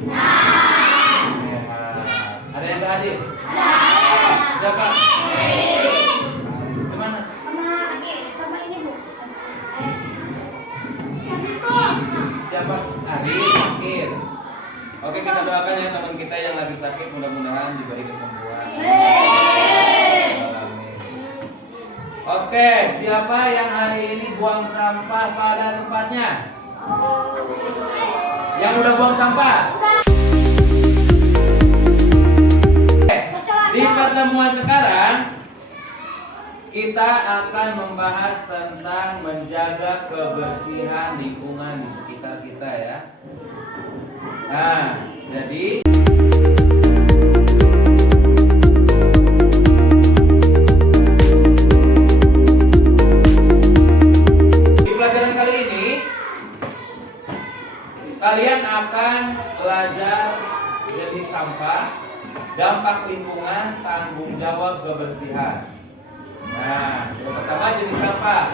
Sehat. Ada yang nggak hadir? Siapa? Aris. Kemana? Sama ini Bu. Siapa? Aris sakit. Oke, kita doakan ya teman kita yang lagi sakit, mudah-mudahan diberi kesembuhan. Amin. Oke, siapa yang hari ini buang sampah pada tempatnya? Yang udah buang sampah? Di pertemuan sekarang kita akan membahas tentang menjaga kebersihan lingkungan di sekitar kita ya. Nah, jadi di pelajaran kali ini kalian akan belajar jenis sampah, dampak lingkungan, tanggung jawab kebersihan. Nah, yang pertama jenis sampah.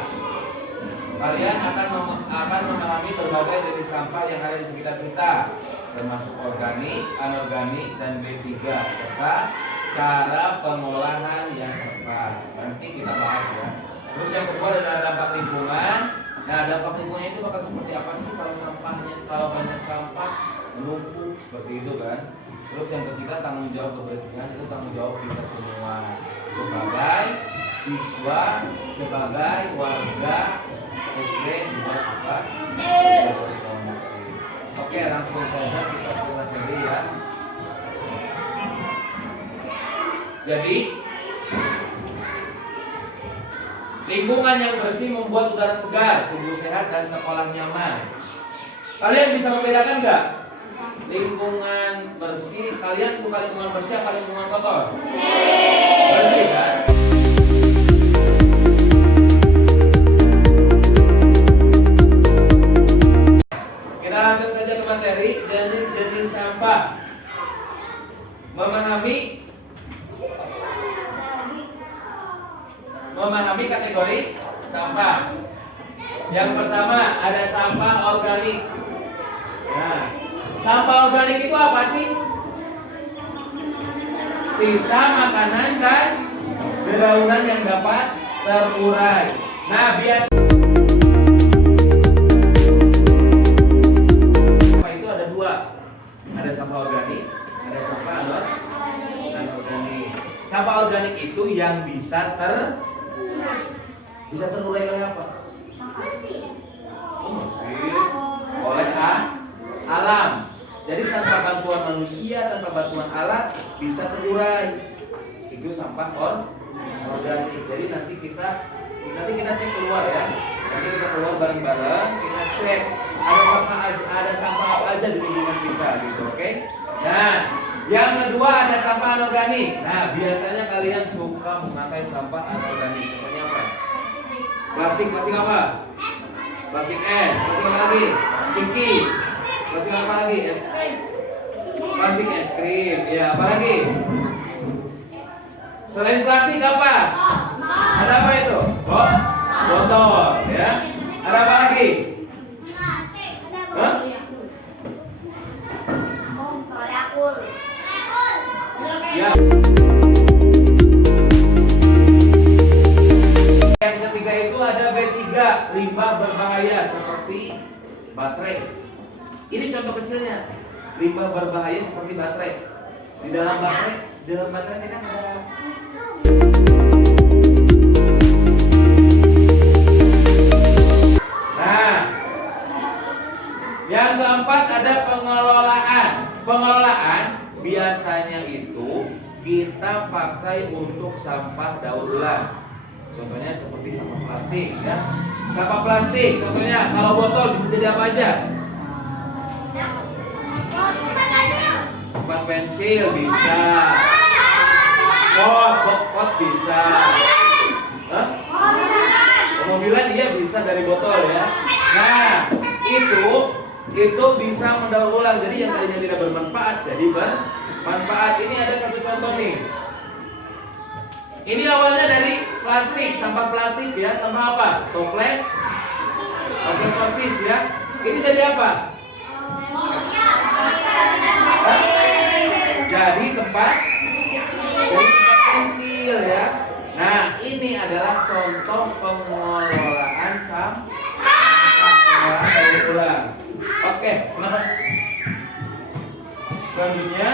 Kalian akan memahami berbagai jenis sampah yang ada di sekitar kita, termasuk organik, anorganik, dan B3, serta cara pengolahan yang tepat. Nanti kita bahas ya. Terus yang kedua adalah dampak lingkungan. Nah, dampak lingkungan itu bakal seperti apa sih kalau banyak sampah menumpuk seperti itu kan? Terus yang ketiga tanggung jawab kebersihan, itu tanggung jawab kita semua sebagai siswa, sebagai warga SD 2 Suka. Oke, langsung saja kita pelajari ya. Jadi lingkungan yang bersih membuat udara segar, tubuh sehat, dan sekolah nyaman. Kalian bisa membedakan nggak? Lingkungan bersih, kalian suka lingkungan bersih apa lingkungan kotor? Bersih kan? Kita langsung saja ke materi jenis-jenis sampah. Memahami kategori sampah. Yang pertama ada sampah organik. Nah, sampah organik itu apa sih? Sisa makanan dan dedaunan yang dapat terurai. Nah, biasa sampah itu ada dua. Ada sampah organik, ada sampah anorganik. Sampah organik itu yang bisa terurai oleh apa? Mesin. Oleh alam. Jadi tanpa bantuan manusia, tanpa bantuan alat bisa terurai. Itu sampah organik. Jadi nanti kita cek keluar ya. Nanti kita keluar bareng-bareng, kita cek ada sampah apa aja di lingkungan kita gitu, oke? Nah, yang kedua ada sampah anorganik. Nah, biasanya kalian suka memakai sampah anorganik. Contohnya apa? Plastik apa? Plastik es. Plastik apa lagi? Ciki. Plastik apa lagi? Plastik es krim. Ya, apa lagi? Selain plastik apa? Ada apa itu? Botol. Ya. Ada apa lagi? Hah? Ya. Yang ketiga itu ada B3, limbah berbahaya seperti baterai. Ini contoh kecilnya. Limbah berbahaya seperti baterai. Di dalam baterai kan ada yang keempat ada pengelolaan. Pengelolaan biasanya itu kita pakai untuk sampah daur ulang. Contohnya seperti sampah plastik ya. Sampah plastik contohnya kalau botol bisa jadi apa aja? Tempat pensil bisa. Pot bisa. Hah? Mobilan iya bisa dari botol ya. Nah, itu bisa mendaur ulang. Jadi yang tadinya tidak bermanfaat jadi bermanfaat. Ini ada satu contoh nih. Ini awalnya dari plastik, sampah plastik ya, sama apa? Toples sosis ya. Ini jadi apa? Jadi tempat pensil ya. Nah, ini adalah contoh pengelolaan sampah. Pengelolaan daur ulang. Oke, kenapa? Selanjutnya,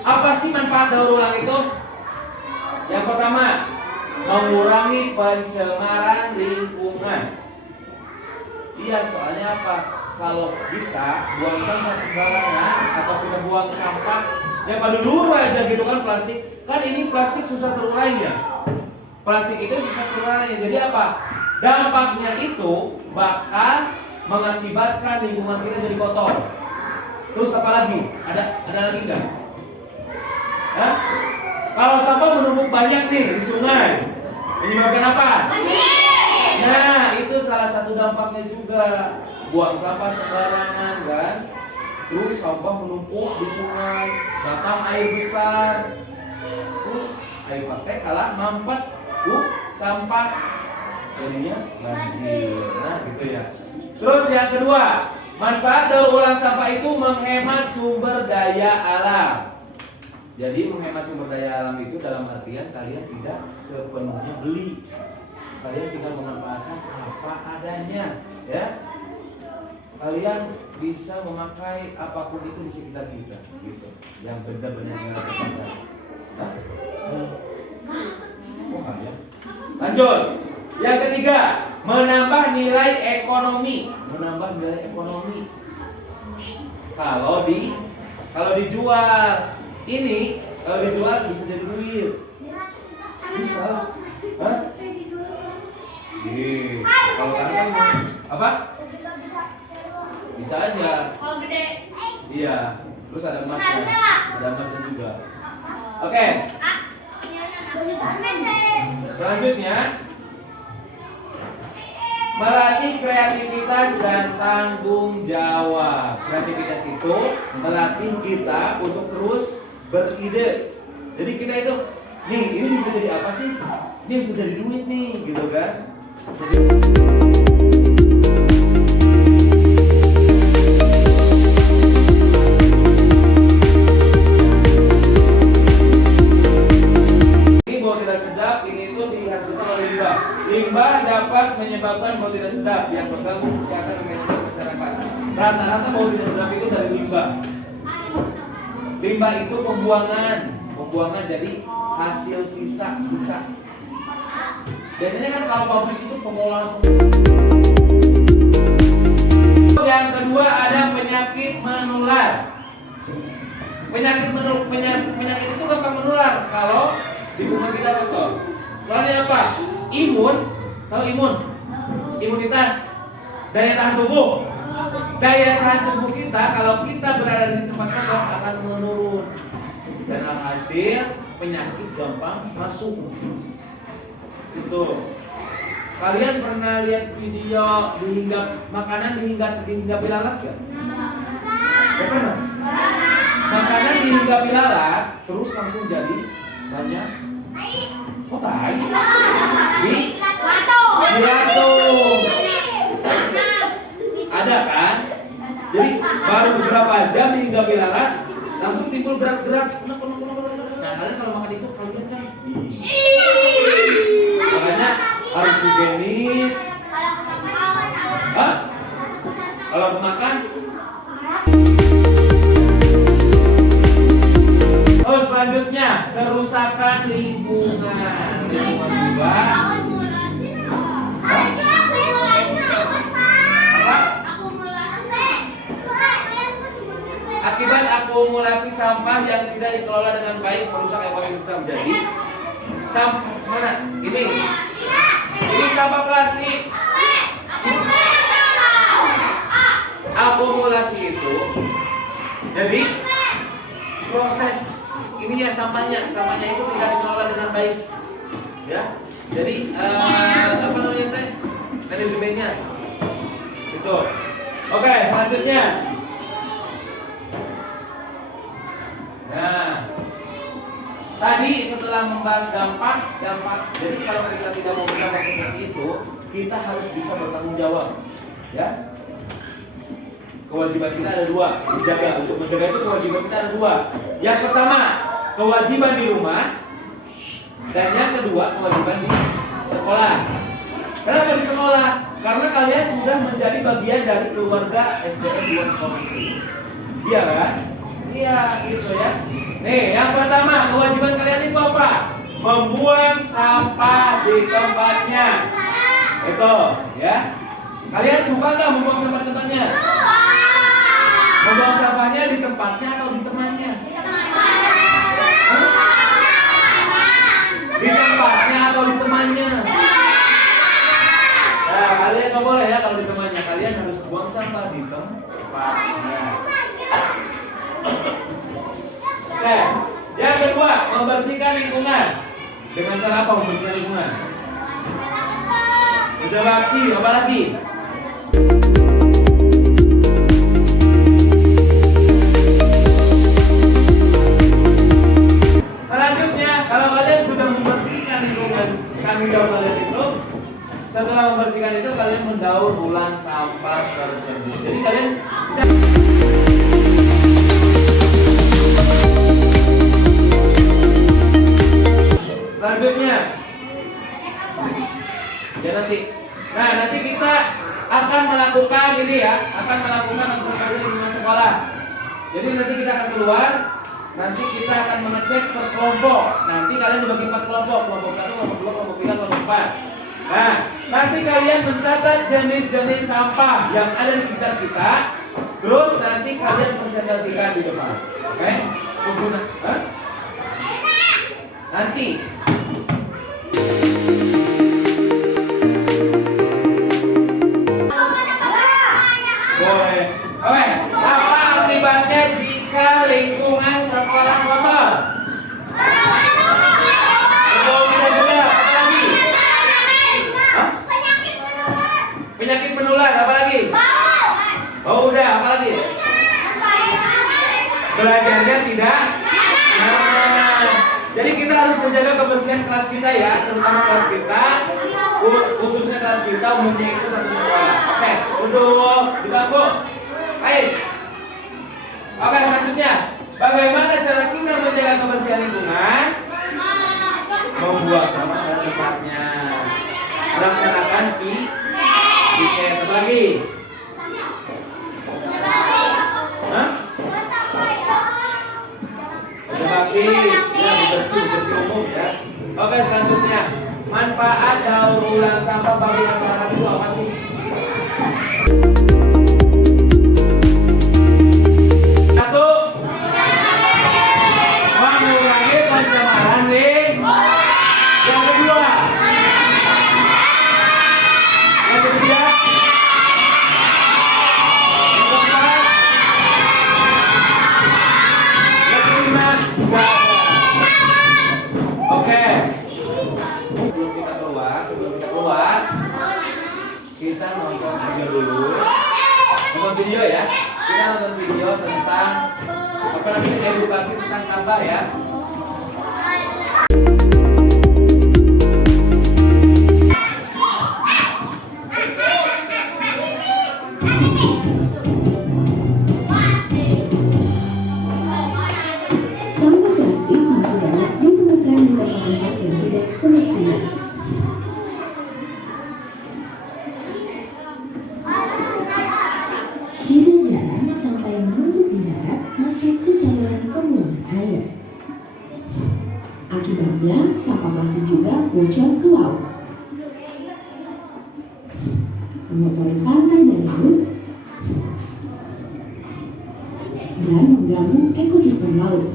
apa sih manfaat daur ulang itu? Yang pertama, mengurangi pencemaran lingkungan. Iya, soalnya apa? Kalau kita buang sampah sembarangan atau kita buang sampah ya pada dulu aja gitu kan, plastik. Kan ini plastik susah terurainya. Plastik itu susah terurainya. Jadi apa? Dampaknya itu bakal mengakibatkan lingkungan kita jadi kotor. Terus apa lagi? Ada lagi nggak? Hah? Kalau sampah menumpuk banyak nih di sungai, menyebabkan apa? Nah, itu salah satu dampaknya juga. Buang sampah sembarangan kan, terus sampah menumpuk di sungai, datang air besar, terus air pakai kalah mampet sampah, jadinya banjir. Nah gitu ya. Terus yang kedua, manfaat daur ulang sampah itu menghemat sumber daya alam. Jadi menghemat sumber daya alam itu dalam artian kalian tidak sepenuhnya beli, kalian tinggal memanfaatkan apa adanya, ya. Kalian bisa memakai apapun itu di sekitar kita, gitu. Yang benar-benar nggak terpakai. Oh ya. Lanjut. Yang ketiga, menambah nilai ekonomi. Menambah nilai ekonomi. Kalau dijual, ini kalau dijual bisa jadi duit. Bisa. Hah? Kalau kalian apa? Bisa aja. Kalau gede. Iya. Terus ada emasnya. Ada emasnya juga. Oke. Selanjutnya, melatih kreativitas dan tanggung jawab. Kreativitas itu melatih kita untuk terus beride. Jadi kita itu, nih ini bisa jadi apa sih? Ini bisa jadi duit nih, gitu kan? Limbah dapat menyebabkan bau tidak sedap yang mengganggu kesehatan dan manajemen masyarakat. Rata-rata bau tidak sedap itu dari limbah. Limbah itu pembuangan jadi hasil sisa. Biasanya kan kalau pabrik itu pengolahan. Yang kedua ada penyakit menular. Penyakit itu gampang menular kalau lingkungan kita kotor. Soalnya apa? Tahu imun? Imunitas, daya tahan tubuh. Daya tahan tubuh kita kalau kita berada di tempat kotor akan menurun. Dan alhasil penyakit gampang masuk. Itu. Kalian pernah lihat video makanan dihinggapi lalat gak? Pernah? Makanan dihinggapi lalat terus langsung jadi banyak. Oh tai? Di latung. Ada kan? Jadi baru beberapa jam dihinggapi lalat langsung timbul gerak-gerak. Nah kalian kalau makan itu kalian kan makanya harus higienis. Hah? Kalau makan? Oh, selanjutnya kerusakan lingkungan juga. Akibat akumulasi sampah yang tidak dikelola dengan baik merusak ekosistem. Jadi mana? Ini sampah plastik. Akumulasi itu jadi proses ininya sampahnya itu tidak dikelola dengan baik, ya. Jadi apa namanya teh? Manajemennya itu. Oke, selanjutnya. Nah, tadi setelah membahas dampak. Jadi kalau kita tidak mau berdampak seperti itu, kita harus bisa bertanggung jawab, ya. kewajiban kita ada dua, menjaga. Untuk menjaga itu kewajiban kita ada dua. Yang pertama, kewajiban di rumah, dan yang kedua, kewajiban di sekolah. Kenapa di sekolah? Karena kalian sudah menjadi bagian dari keluarga SDN 2 sekolah itu. Iya kan? Iya, gitu ya. Nih, yang pertama, kewajiban kalian itu apa? Membuang sampah di tempatnya. Itu, ya. Kalian suka nggak membuang sampah di tempatnya? Membuang sampahnya di tempatnya atau di temannya? Di tempatnya atau di temannya? Nah, kalian nggak boleh ya kalau di temannya. Kalian harus buang sampah di tempatnya. Oke, yang kedua, membersihkan lingkungan. Dengan cara apa membersihkan lingkungan? Kerja bakti, apa lagi? Selanjutnya, kalau kalian sudah membersihkan lingkungan tanggung jawab kalian itu, setelah membersihkan itu kalian mendaur ulang sampah tersebut. Jadi kalian bisa selanjutnya ya nanti kita akan melakukan ini ya, akan melakukan observasi lingkungan sekolah. Jadi nanti kita akan keluar, nanti kita akan mengecek per kelompok. Nanti kalian dibagi 4 kelompok, kelompok 1, kelompok 2, kelompok 3, kelompok 4. Nah, nanti kalian mencatat jenis-jenis sampah yang ada di sekitar kita. Terus nanti kalian presentasikan di depan. Oke? Nanti boleh. Oke, apa akibatnya jika lingkungan sekolah kotor? Bau tidak sedap, apa lagi? Hah? Penyakit menular, apa lagi? Oh udah, apa lagi? Belajarnya tidak nyaman. Jadi kita harus menjaga kebersihan kelas kita ya, terutama kelas kita, khususnya kelas kita, umumnya itu satu sekolah. Oke, duduk di bangku. Baik. Oke, selanjutnya, bagaimana cara kita menjaga kebersihan lingkungan? Membuang sampah pada tempatnya. Melaksanakan piket. Apa lagi? Hah? Bakti, ya bersih umum ya. Oke, selanjutnya, manfaat daur ulang sampah bagi masyarakat itu apa sih? Satu, mengurangi pencemaran lingkungan. Yang kedua, yang ketiga, yang keempat, yang kelima. Oke. Sebelum kita keluar, kita nonton video dulu. Nonton video ya. Kita nonton video tentang apa namanya, edukasi tentang sampah ya. Sampah plastik masih dapat ditemukan di tempat-tempat yang tidak semestinya. Tidak jarang sampah yang menumpuk di darat masuk ke saluran pembuangan air. Akibatnya, sampah plastik juga bocor ke laut, mengotori pantai dan laut, dan mengganggu ekosistem laut.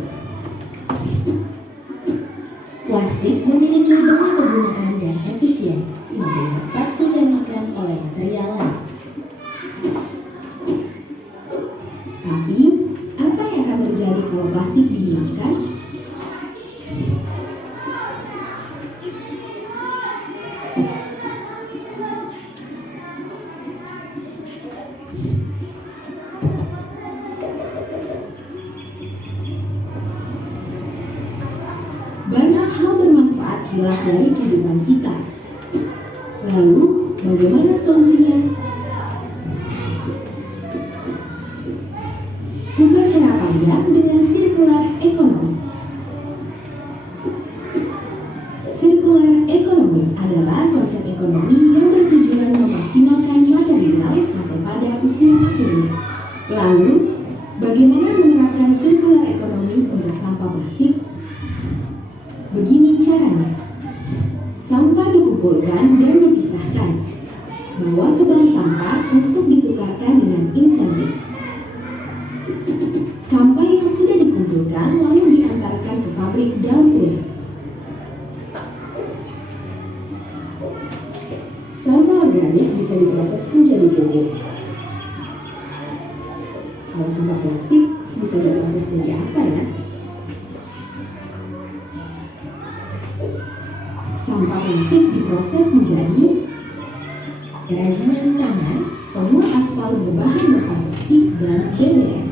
Plastik memiliki banyak kegunaan dan efisien yang dapat digantikan oleh material lain. Tapi, apa yang akan terjadi kalau plastik dihilangkan? Banyak hal bermanfaat hilang dari kehidupan kita. Lalu, bagaimana solusinya? menerapkan circular economy untuk sampah plastik? Begini caranya. Sampah dikumpulkan dan dipisahkan. Bawa ke bank sampah untuk ditukarkan dengan insentif. Sampah yang sudah dikumpulkan lalu diantarkan ke pabrik daur ulang. Sampah organik bisa diproses menjadi pupuk. Kalau sampah plastik bisa diproses menjadi apa ya? Sampah plastik diproses menjadi kerajinan tangan, pembuat aspal berbahan dasar plastik, dan BBM.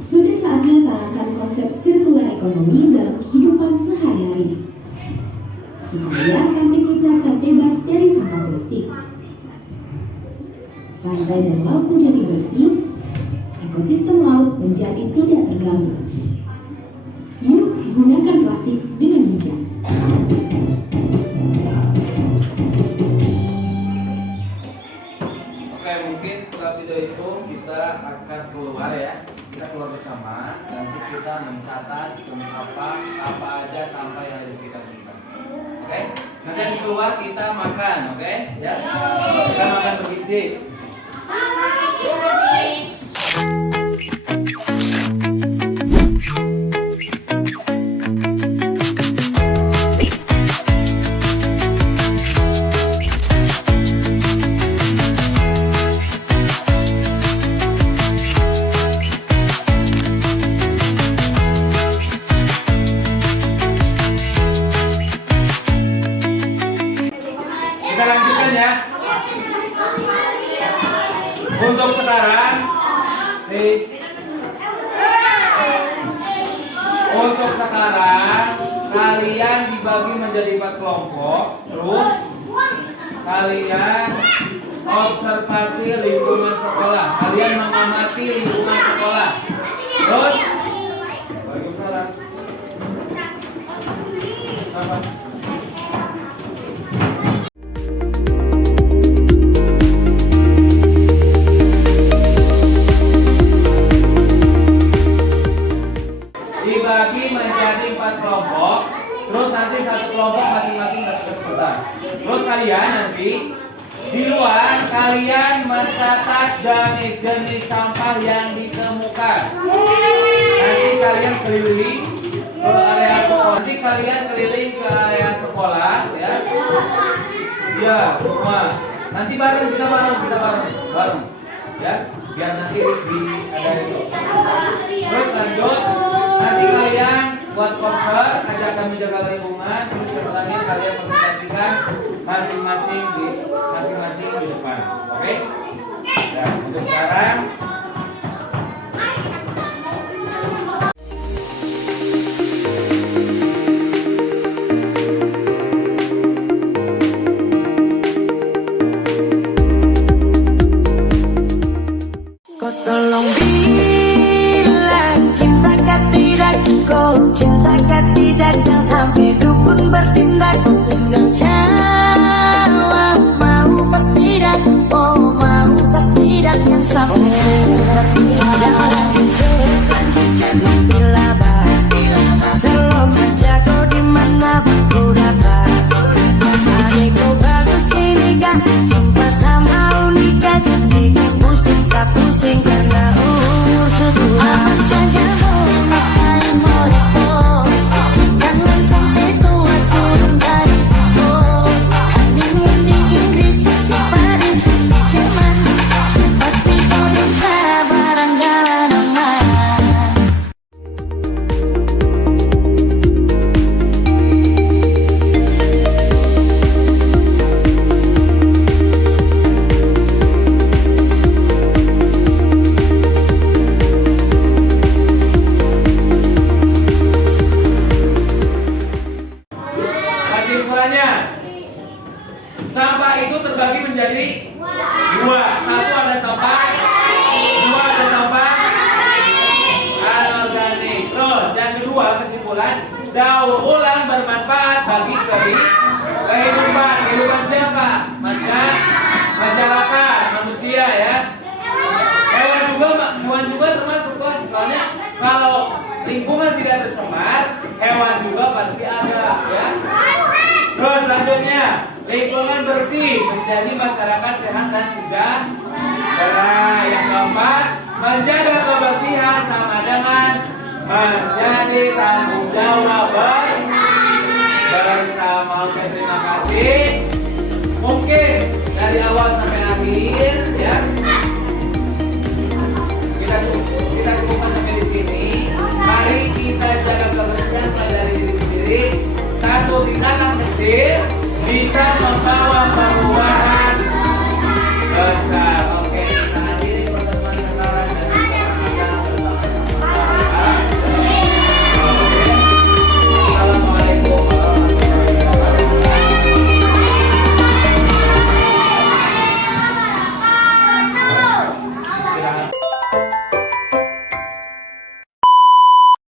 Sudah saatnya tanamkan konsep circular economy dalam kehidupan sehari-hari, supaya planet kita terbebas dari sampah plastik. Pantai dan laut menjadi bersih, ekosistem laut menjadi tidak terganggu. Yuk, gunakan plastik dengan bijak. Oke, mungkin setelah video itu kita akan keluar ya. Kita keluar bersama. Nanti kita mencatat apa aja sampah yang ada di sekitar kita. Oke? Nanti habis keluar kita makan, oke? Ya. Kita makan bergizi. Kita lanjutkan ya. Untuk sekarang, kalian dibagi menjadi 4 kelompok. Terus kalian observasi lingkungan sekolah. Kalian mengamati lingkungan sekolah. Terus, waalaikumsalam. Apa? Dibagi menjadi 4 kelompok. Terus nanti satu kelompok masing-masing berputar. Terus kalian nanti di luar kalian mencatat jenis-jenis sampah yang ditemukan. Nanti kalian keliling ke area sekolah. Ke area sekolah ya. Ya, semua. Nanti kita bareng. Ya, biar nanti ada itu. Terus lanjut. Nanti kalian buat poster, ajak kami jaga lingkungan. Terus setelahnya kalian presentasikan masing-masing di depan. Oke? Dan untuk sekarang kau tolong bilang cintakah tidak, kau cintakah tidak, yang sampai dukun bertindak. Tinggal jawab mau apa tidak, oh mau apa tidak, yang sampai bertindak. Jangan bila selalu saja kau dimana kau dapat. Adikku bagus ini kan, sumpah sama unikah, bikin pusing pusing karena sudah aman saja mau ngapain mau repot. Jangan sampai tua turun dari pohon. Honeymoon di Inggris, di Paris, di Jerman, pasti kau bisa bareng jalan aman. kesimpulannya, sampah itu terbagi menjadi 2. Satu ada sampah, 2 ada sampah anorganik. Terus yang kedua kesimpulan, daur ulang bermanfaat bagi kehidupan siapa? Masyarakat, manusia ya. tumbuhan juga termasuk kan. Soalnya kalau lingkungan tidak tercemar, hewan juga pasti ada ya. Terus selanjutnya, lingkungan bersih menjadi masyarakat sehat dan sejahtera. Yang keempat, menjaga kebersihan sama dengan menjadi tanggung jawab bersama. Oke, terima kasih. Mungkin dari awal sampai akhir ya. Kita cukupkan sampai di sini. Mari kita jaga kebersihan mulai dari diri sendiri. Satu tindakan kecil bisa membawa perubahan